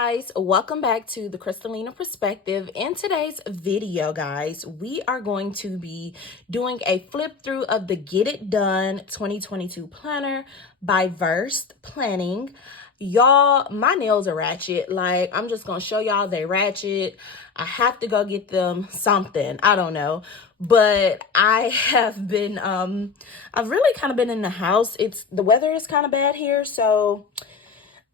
guys, welcome back to the Crystalina Perspective. In today's video, guys, we are going to be doing a flip through of the Get It Done 2022 planner by Versedplanning. Y'all, my nails are ratchet. Like, I'm just gonna show y'all they ratchet. I have to go get them something. I don't know. But I have been I've really kind of been in the house. The weather is kind of bad here, so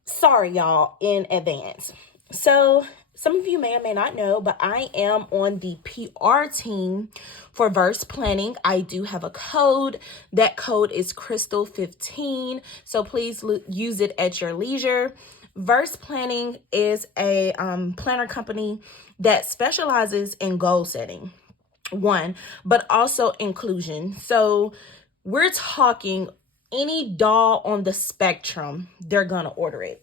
sorry y'all in advance. So some of you may or may not know, but I am on the PR team for Versedplanning. I do have a code. That code is Crystal15. So please use it at your leisure. Versedplanning is a planner company that specializes in goal setting, but also inclusion. So we're talking any doll on the spectrum, they're gonna order it.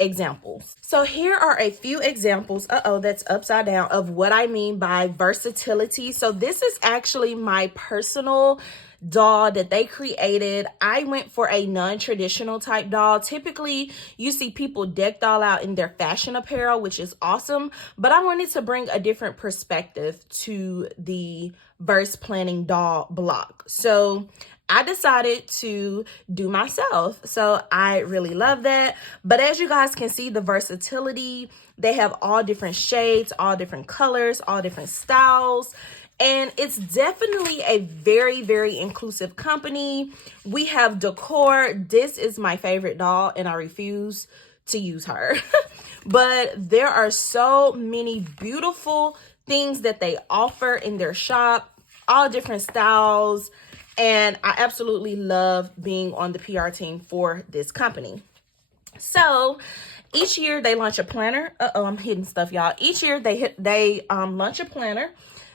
Examples. So here are a few examples, that's upside down, of what I mean by versatility. So this is actually my personal doll that they created. I went for a non-traditional type doll. Typically, you see people decked all out in their fashion apparel, which is awesome, but I wanted to bring a different perspective to the Versedplanning doll block. So I decided to do myself. So I really love that. But as you guys can see, the versatility, they have all different shades, all different colors, all different styles. And it's definitely a very, very inclusive company. We have decor. This is my favorite doll and I refuse to use her. But there are so many beautiful things that they offer in their shop, all different styles. And I absolutely love being on the PR team for this company. So each year they launch a planner. I'm hitting stuff, y'all. Each year they launch a planner.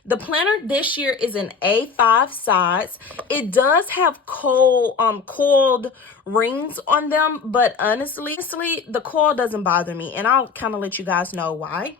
The planner this year is an A5 size. It does have coiled rings on them, but honestly, the coil doesn't bother me, and I'll kind of let you guys know why.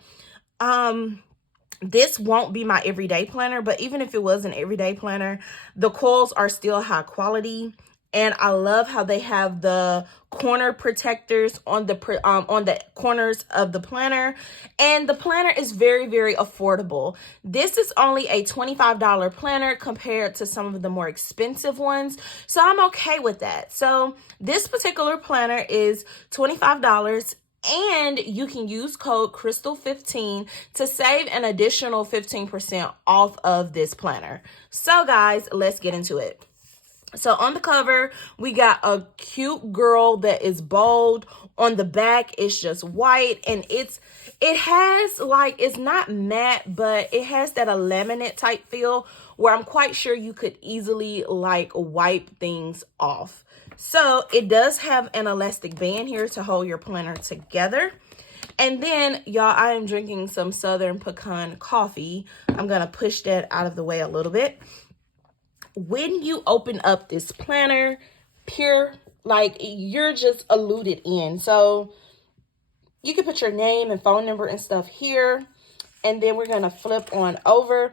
This won't be my everyday planner, but even if it was an everyday planner, the coils are still high quality. And I love how they have the corner protectors on the corners of the planner. And the planner is very, very affordable. This is only a $25 planner compared to some of the more expensive ones. So I'm okay with that. So this particular planner is $25. And you can use code Crystal15 to save an additional 15% off of this planner. So guys, let's get into it. So on the cover, we got a cute girl that is bold. On the back, it's just white, and it has like, it's not matte, but it has that a laminate type feel where I'm quite sure you could easily like wipe things off. So it does have an elastic band here to hold your planner together. And then, y'all, I am drinking some Southern Pecan coffee. I'm going to push that out of the way a little bit. When you open up this planner, you're just eluded in. So you can put your name and phone number and stuff here. And then we're going to flip on over.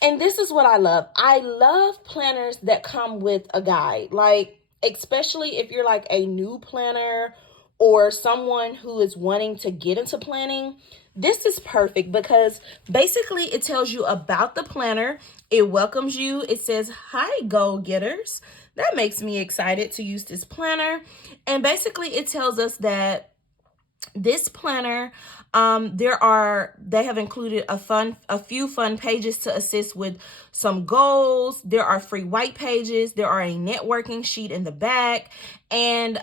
And this is what I love. I love planners that come with a guide. Like, especially if you're like a new planner or someone who is wanting to get into planning, this is perfect because basically it tells you about the planner. It welcomes you. It says, "Hi, goal getters." That makes me excited to use this planner. And basically it tells us that this planner, they have included a few fun pages to assist with some goals. There are free white pages. There are a networking sheet in the back. And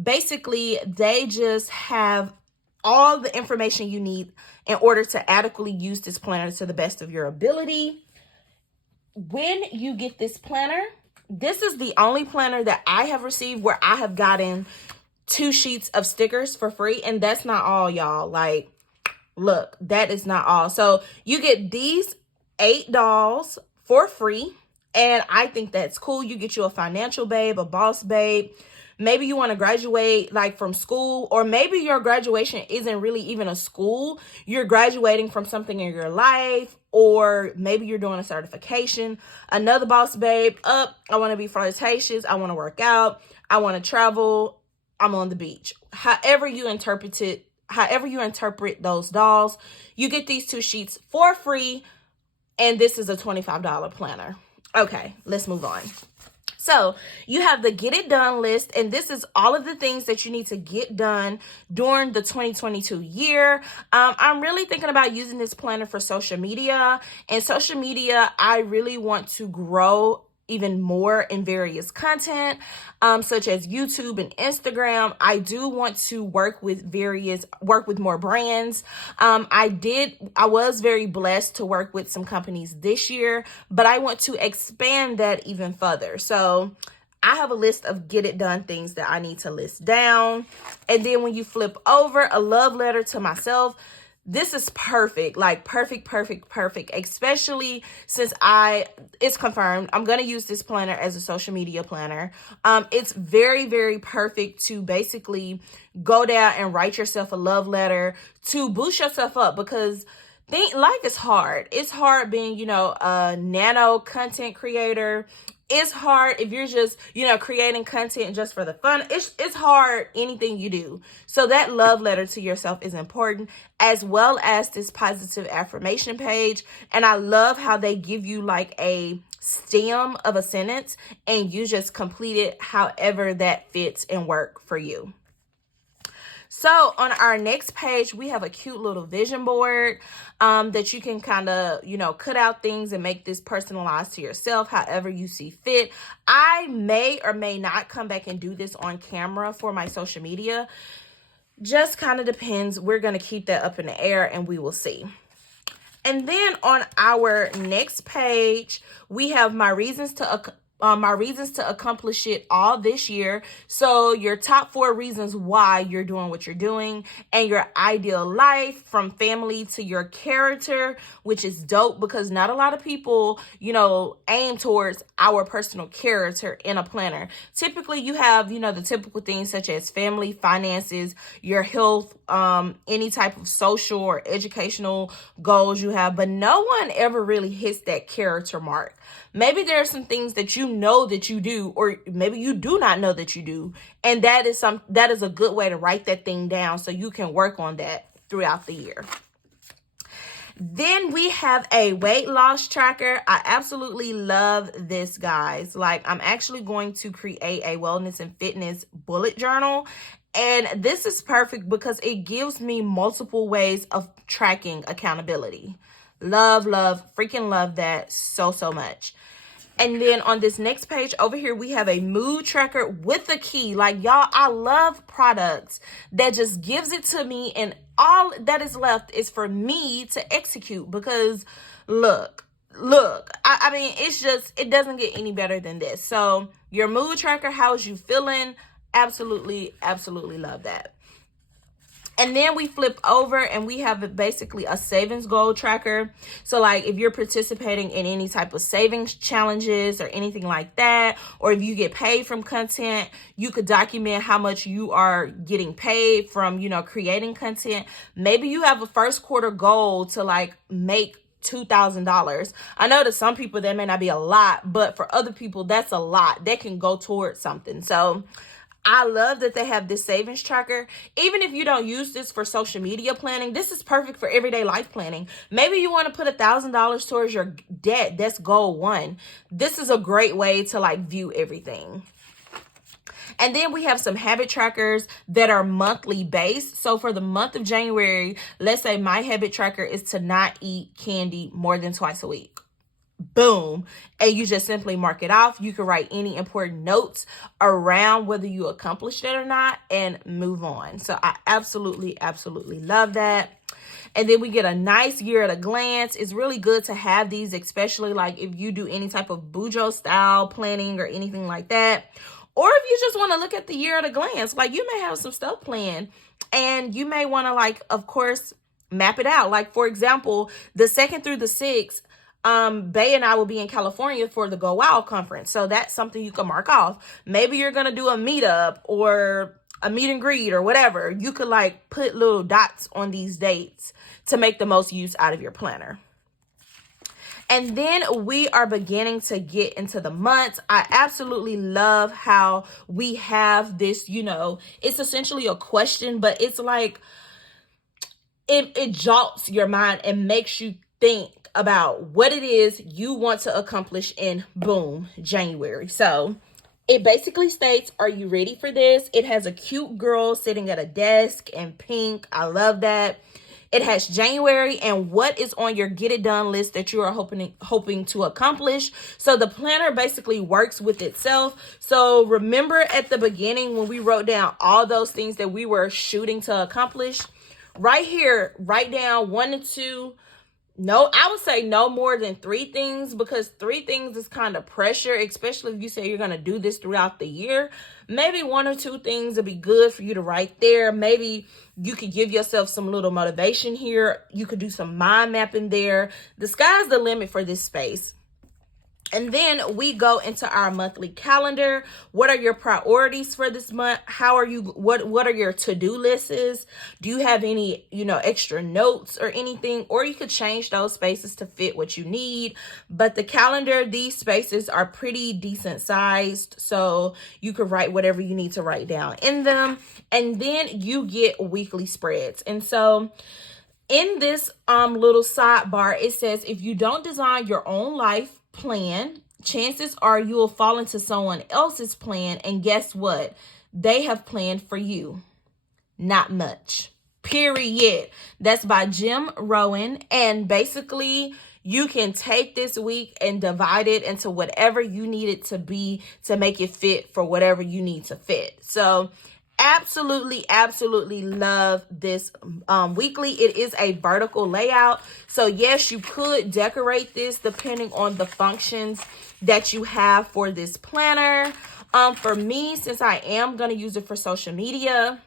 basically they just have all the information you need in order to adequately use this planner to the best of your ability. When you get this planner, this is the only planner that I have received where I have gotten 2 sheets of stickers for free. And that's not all, y'all. Like, look, that is not all. So you get these 8 dolls for free. And I think that's cool. You get you a financial babe, a boss babe. Maybe you want to graduate like from school, or maybe your graduation isn't really even a school. You're graduating from something in your life, or maybe you're doing a certification. Another boss babe, I want to be flirtatious. I want to work out. I want to travel. I'm on the beach. However you interpret it, however you interpret those dolls, you get these 2 sheets for free. And this is a $25 planner. Okay, let's move on. So you have the Get It Done list, and this is all of the things that you need to get done during the 2022 year. I'm really thinking about using this planner for social media. And social media, I really want to grow even more in various content, such as YouTube and Instagram. I do want to work with more brands. I was very blessed to work with some companies this year, but I want to expand that even further. So I have a list of get it done things that I need to list down. And then when you flip over, a love letter to myself. This is perfect, like perfect, especially since it's confirmed, I'm going to use this planner as a social media planner. It's very, very perfect to basically go down and write yourself a love letter to boost yourself up, because life is hard. It's hard being, a nano content creator. It's hard if you're just, creating content just for the fun. It's hard anything you do. So that love letter to yourself is important, as well as this positive affirmation page. And I love how they give you like a stem of a sentence and you just complete it however that fits and work for you. So on our next page, we have a cute little vision board that you can kind of, cut out things and make this personalized to yourself, however you see fit. I may or may not come back and do this on camera for my social media. Just kind of depends. We're going to keep that up in the air and we will see. And then on our next page, we have my reasons to accomplish it all this year. So your top 4 reasons why you're doing what you're doing, and your ideal life, from family to your character, which is dope because not a lot of people, aim towards our personal character in a planner. Typically you have, the typical things such as family, finances, your health, any type of social or educational goals you have, but no one ever really hits that character mark. Maybe there are some things that you know that you do, or maybe you do not know that you do. And that is a good way to write that thing down so you can work on that throughout the year. Then we have a weight loss tracker. I absolutely love this, guys. Like, I'm actually going to create a wellness and fitness bullet journal. And this is perfect because it gives me multiple ways of tracking accountability. Love, freaking love that so much. And then on this next page over here, we have a mood tracker with a key. Like, y'all, I love products that just gives it to me, and all that is left is for me to execute. Because look, I mean, it doesn't get any better than this. So your mood tracker, how's you feeling? Absolutely love that. And then we flip over and we have basically a savings goal tracker. So like if you're participating in any type of savings challenges or anything like that, or if you get paid from content, you could document how much you are getting paid from, creating content. Maybe you have a first quarter goal to like make $2,000. I know to some people that may not be a lot, but for other people, that's a lot. That can go towards something. So I love that they have this savings tracker. Even if you don't use this for social media planning, this is perfect for everyday life planning. Maybe you want to put $1,000 towards your debt. That's goal 1. This is a great way to like view everything. And then we have some habit trackers that are monthly based. So for the month of January, let's say my habit tracker is to not eat candy more than twice a week. Boom. And you just simply mark it off. You can write any important notes around whether you accomplished it or not and move on. So I absolutely love that. And then we get a nice year at a glance. It's really good to have these, especially like if you do any type of Bujo style planning or anything like that. Or if you just want to look at the year at a glance, like you may have some stuff planned and you may want to like, of course, map it out. Like for example, the 2nd through the 6th, Bay and I will be in California for the Go Wild conference. So that's something you can mark off. Maybe you're going to do a meetup or a meet and greet or whatever. You could like put little dots on these dates to make the most use out of your planner. And then we are beginning to get into the months. I absolutely love how we have this, it's essentially a question, but it's like it jolts your mind and makes you think about what it is you want to accomplish in, boom, January. So it basically states, are you ready for this? It has a cute girl sitting at a desk in pink. I love that. It has January and what is on your get it done list that you are hoping to accomplish. So the planner basically works with itself. So remember at the beginning when we wrote down all those things that we were shooting to accomplish? Right here, write down 1 to 2. No, I would say no more than 3 things, because 3 things is kind of pressure, especially if you say you're going to do this throughout the year. Maybe 1 or 2 things would be good for you to write there. Maybe you could give yourself some little motivation here. You could do some mind mapping there. The sky's the limit for this space. And then we go into our monthly calendar. What are your priorities for this month? How are you, what are your to-do lists? Do you have any, extra notes or anything? Or you could change those spaces to fit what you need. But the calendar, these spaces are pretty decent sized. So you could write whatever you need to write down in them. And then you get weekly spreads. And so in this little sidebar, it says, if you don't design your own life plan, chances are you will fall into someone else's plan, and guess what? They have planned for you. Not much. Period. That's by Jim Rohn. And basically, you can take this week and divide it into whatever you need it to be to make it fit for whatever you need to fit. So absolutely love this weekly. It is a vertical layout, so yes, you could decorate this depending on the functions that you have for this planner. For me, since I am going to use it for social media,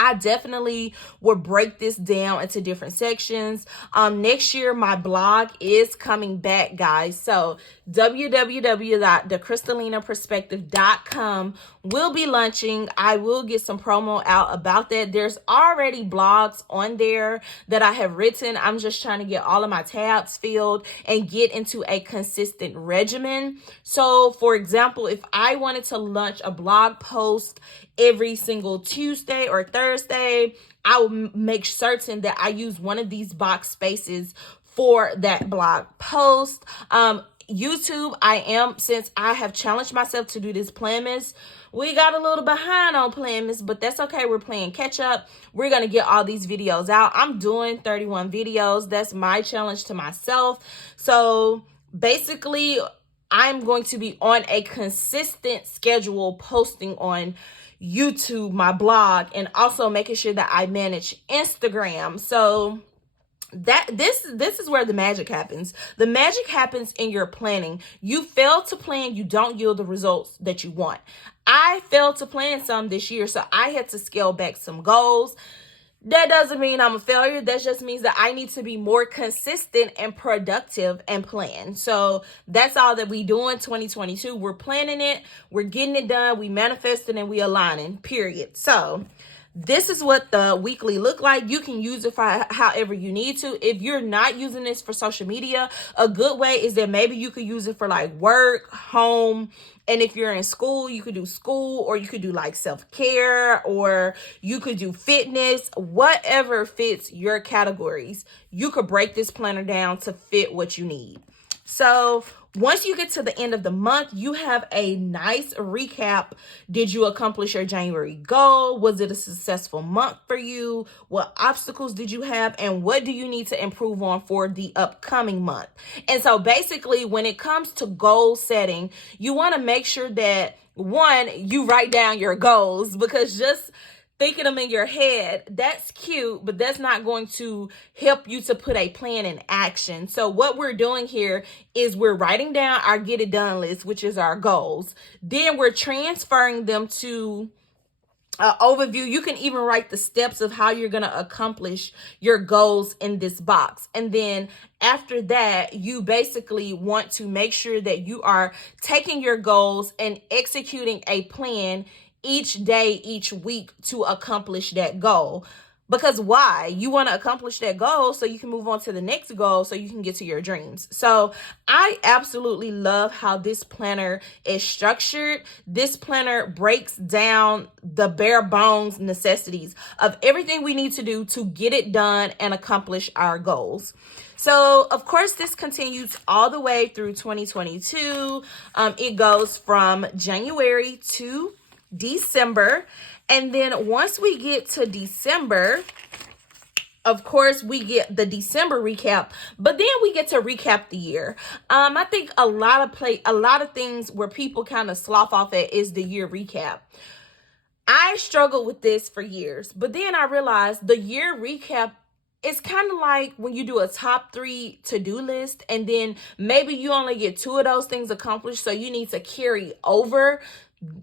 I definitely would break this down into different sections. Next year, my blog is coming back, guys. So www.thecrystallinaperspective.com will be launching. I will get some promo out about that. There's already blogs on there that I have written. I'm just trying to get all of my tabs filled and get into a consistent regimen. So for example, if I wanted to launch a blog post every single Tuesday or Thursday, I will make certain that I use one of these box spaces for that blog post. YouTube, since I have challenged myself to do this Planmas, we got a little behind on Planmas, but that's okay. We're playing catch up. We're going to get all these videos out. I'm doing 31 videos. That's my challenge to myself. So basically, I'm going to be on a consistent schedule posting on YouTube, my blog, and also making sure that I manage Instagram. So this is where the magic happens. The magic happens in your planning. You fail to plan, you don't yield the results that you want. I failed to plan some this year, so I had to scale back some goals. That doesn't mean I'm a failure. That just means that I need to be more consistent and productive and plan. So that's all that we do in 2022. We're planning it, we're getting it done, we manifesting, and we aligning, period. So this is what the weekly look like. You can use it for however you need to. If you're not using this for social media, a good way is that maybe you could use it for like work, home. And if you're in school, you could do school, or you could do like self-care, or you could do fitness, whatever fits your categories. You could break this planner down to fit what you need. So once you get to the end of the month, you have a nice recap. Did you accomplish your January goal? Was it a successful month for you? What obstacles did you have? And what do you need to improve on for the upcoming month? And so basically, when it comes to goal setting, you want to make sure that, one, you write down your goals, because just thinking them in your head, that's cute, but that's not going to help you to put a plan in action. So what we're doing here is we're writing down our get it done list, which is our goals. Then we're transferring them to overview. You can even write the steps of how you're going to accomplish your goals in this box. And then after that, you basically want to make sure that you are taking your goals and executing a plan each day, each week to accomplish that goal. Because why? You want to accomplish that goal so you can move on to the next goal so you can get to your dreams. So I absolutely love how this planner is structured. This planner breaks down the bare bones necessities of everything we need to do to get it done and accomplish our goals. So, of course, this continues all the way through 2022. It goes from January to December. And then once we get to December, of course, we get the December recap, but then we get to recap the year. I think a lot of things where people kind of slough off at is the year recap. I struggled with this for years, but then I realized the year recap is kind of like when you do a top 3 to-do list and then maybe you only get 2 of those things accomplished, so you need to carry over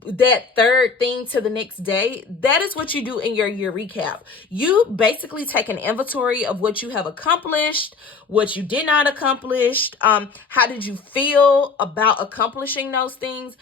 that third thing to the next day. That is what you do in your year recap. You basically take an inventory of what you have accomplished, what you did not accomplish, how did you feel about accomplishing those things.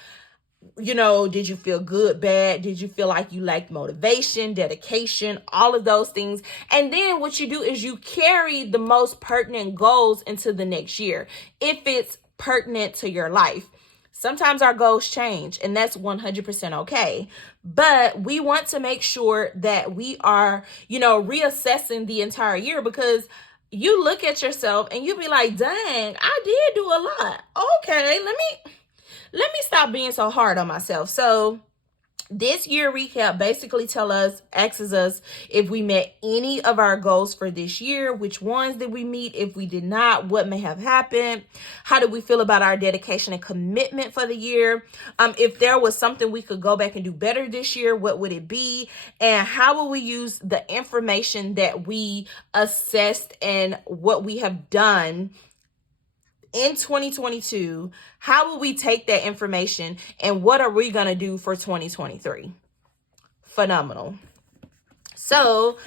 You know, did you feel good, bad? Did you feel like you lacked motivation, dedication, all of those things? And then what you do is you carry the most pertinent goals into the next year, if it's pertinent to your life. Sometimes our goals change, and that's 100% okay. But we want to make sure that we are, reassessing the entire year, because you look at yourself and you be like, dang, I did do a lot. Okay, let me stop being so hard on myself. So this year recap basically asks us if we met any of our goals for this year, which ones did we meet? If we did not, what may have happened? How do we feel about our dedication and commitment for the year? If there was something we could go back and do better this year, what would it be? And how will we use the information that we assessed and what we have done in 2022, how will we take that information and what are we going to do for 2023? Phenomenal. So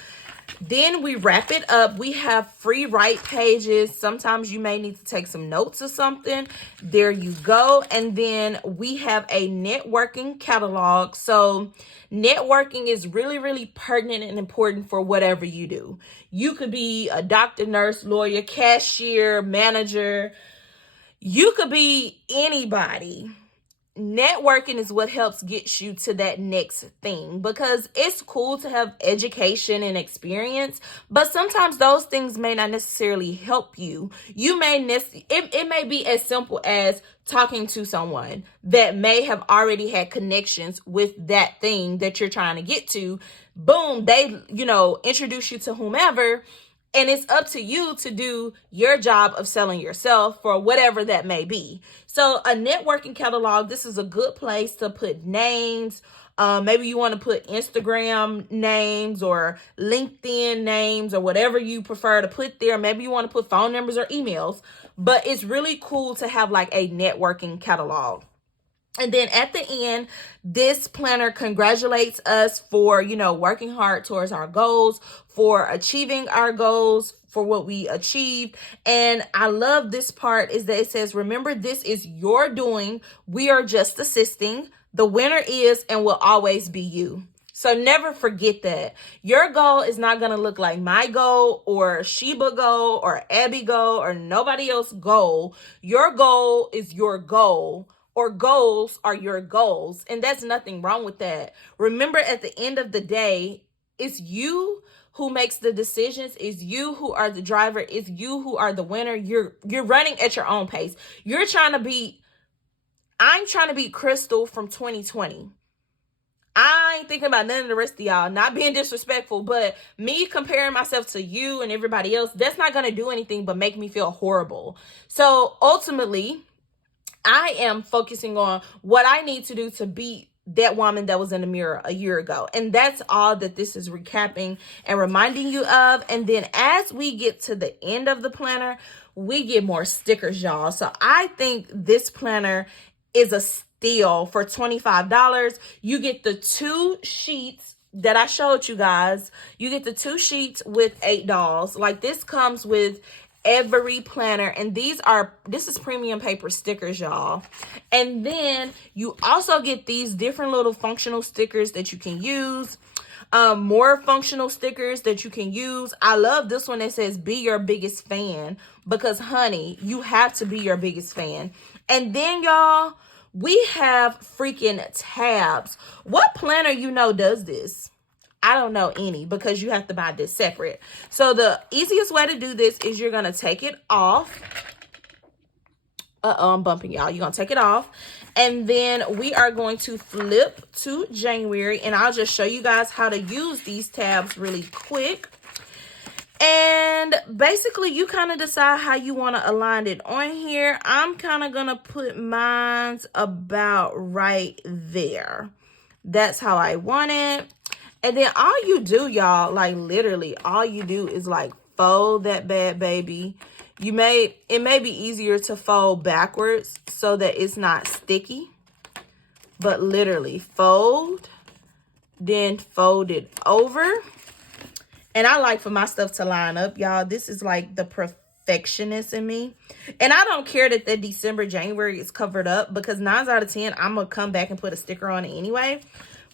then we wrap it up. We have free write pages. Sometimes you may need to take some notes or something. There you go. And then we have a networking catalog. So networking is really, really pertinent and important for whatever you do. You could be a doctor, nurse, lawyer, cashier, manager. You could be anybody. Networking is what helps get you to that next thing, because it's cool to have education and experience, but sometimes those things may not necessarily help you. It may be as simple as talking to someone that may have already had connections with that thing that you're trying to get to. Boom, they, introduce you to whomever. And it's up to you to do your job of selling yourself for whatever that may be. So a networking catalog, this is a good place to put names. Maybe you want to put Instagram names or LinkedIn names or whatever you prefer to put there. Maybe you want to put phone numbers or emails. But it's really cool to have like a networking catalog. And then at the end, this planner congratulates us for, working hard towards our goals, for achieving our goals, for what we achieved. And I love this part is that it says, remember, this is your doing. We are just assisting. The winner is and will always be you. So never forget that. Your goal is not going to look like my goal or Sheba goal or Abby goal or nobody else's goal. Your goal is your goal. Or goals are your goals. And there's nothing wrong with that. Remember, at the end of the day, it's you who makes the decisions. It's you who are the driver. It's you who are the winner. You're running at your own pace. I'm trying to beat Crystal from 2020. I ain't thinking about none of the rest of y'all. Not being disrespectful, but me comparing myself to you and everybody else, that's not going to do anything but make me feel horrible. So ultimately, I am focusing on what I need to do to beat that woman that was in the mirror a year ago. And that's all that this is recapping and reminding you of. And then as we get to the end of the planner, we get more stickers, y'all. So I think this planner is a steal for $25. You get the 2 sheets that I showed you guys. You get the 2 sheets with 8 dolls. Like, this comes with every planner, and this is premium paper stickers, y'all. And then you also get these different little functional stickers that you can use. More functional stickers that you can use. I love this one that says be your biggest fan, because honey, you have to be your biggest fan. And then y'all, we have freaking tabs. What planner you know does this? I don't know any, because you have to buy this separate. So the easiest way to do this is you're going to take it off. I'm bumping y'all. You're going to take it off. And then we are going to flip to January. And I'll just show you guys how to use these tabs really quick. And basically, you kind of decide how you want to align it on here. I'm kind of going to put mine about right there. That's how I want it. And then all you do, y'all, like literally all you do is like fold that bad baby. It may be easier to fold backwards so that it's not sticky. But literally fold, then fold it over. And I like for my stuff to line up, y'all. This is like the perfectionist in me. And I don't care that the December, January is covered up, because 9 out of 10, I'm going to come back and put a sticker on it anyway.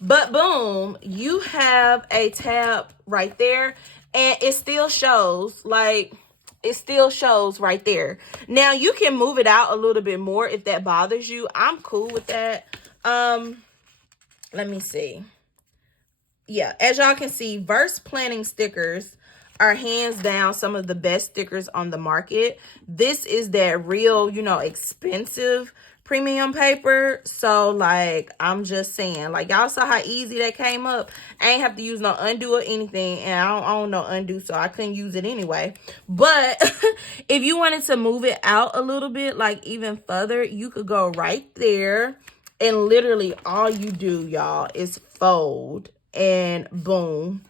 But boom, you have a tab right there. And it still shows, like, it still shows right there. Now, you can move it out a little bit more if that bothers you. I'm cool with that. Let me see. Yeah, as y'all can see, Versedplanning stickers are hands down some of the best stickers on the market. This is that real, you know, expensive premium paper. So, like, I'm just saying, like, y'all saw how easy that came up. I ain't have to use no undo or anything, and I don't know undo, so I couldn't use it anyway. But if you wanted to move it out a little bit, like even further, you could go right there, and literally all you do, y'all, is fold. And boom,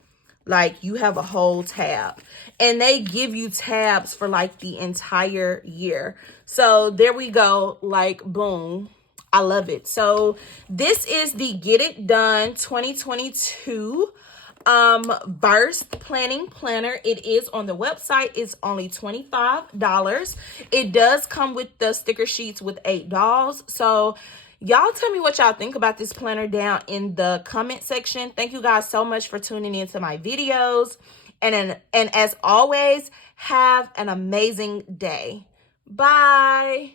like you have a whole tab. And they give you tabs for like the entire year. So there we go, like boom. I love it. So this is the Get It Done 2022 Versedplanning planner. It is on the website. It's only $25. It does come with the sticker sheets with 8 dolls. So y'all tell me what y'all think about this planner down in the comment section. Thank you guys so much for tuning into my videos. And as always, have an amazing day. Bye.